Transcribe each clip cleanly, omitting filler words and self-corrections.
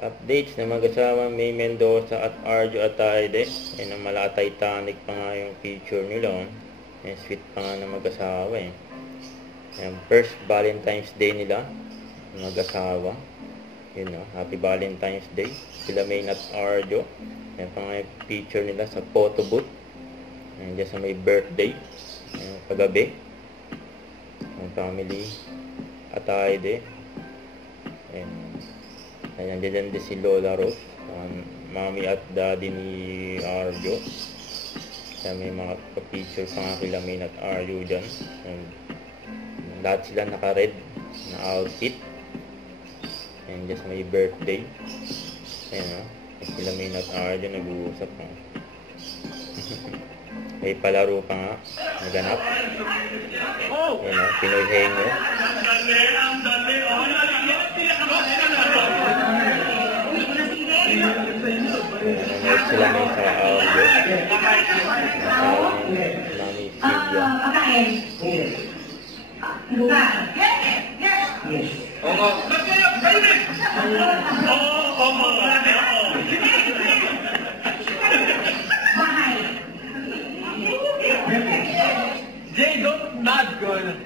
Updates na mag-asawa May Mendoza at Arjo Ataide. Ayun ang mala Titanic pa nga yung picture nila. Oh. Yung sweet pa nga na mag-asawa eh. Yung first Valentine's Day nila. Mag-asawa. Yun oh. Happy Valentine's Day. Sila May at Arjo. Yan pa nga yung picture nila sa photo booth. Yan dyan sa may birthday. Yan, kagabi. Yung family Ataide. Ayan. Ayan, dyan din si Lola Rose. Mami at daddy ni Arjo. Ayan, may mga picture pa nga kila May at Arjo dyan. Ayan, lahat sila naka-red na outfit. Ayan, dyan sa may birthday. Ayan o. Sila May at Arjo nag-uusap pa. May palaro pa nga. Naganap. Ayan o, Pinoy Henyo. Nanonood sila May sa audio. Nasawa ni Mami Silvia. They don't not good.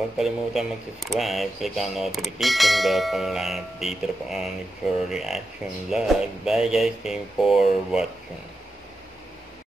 Huwag kalimutan mag-subscribe, click ang notification bell kung lang update po on for reaction vlog. Bye guys, thank you for watching.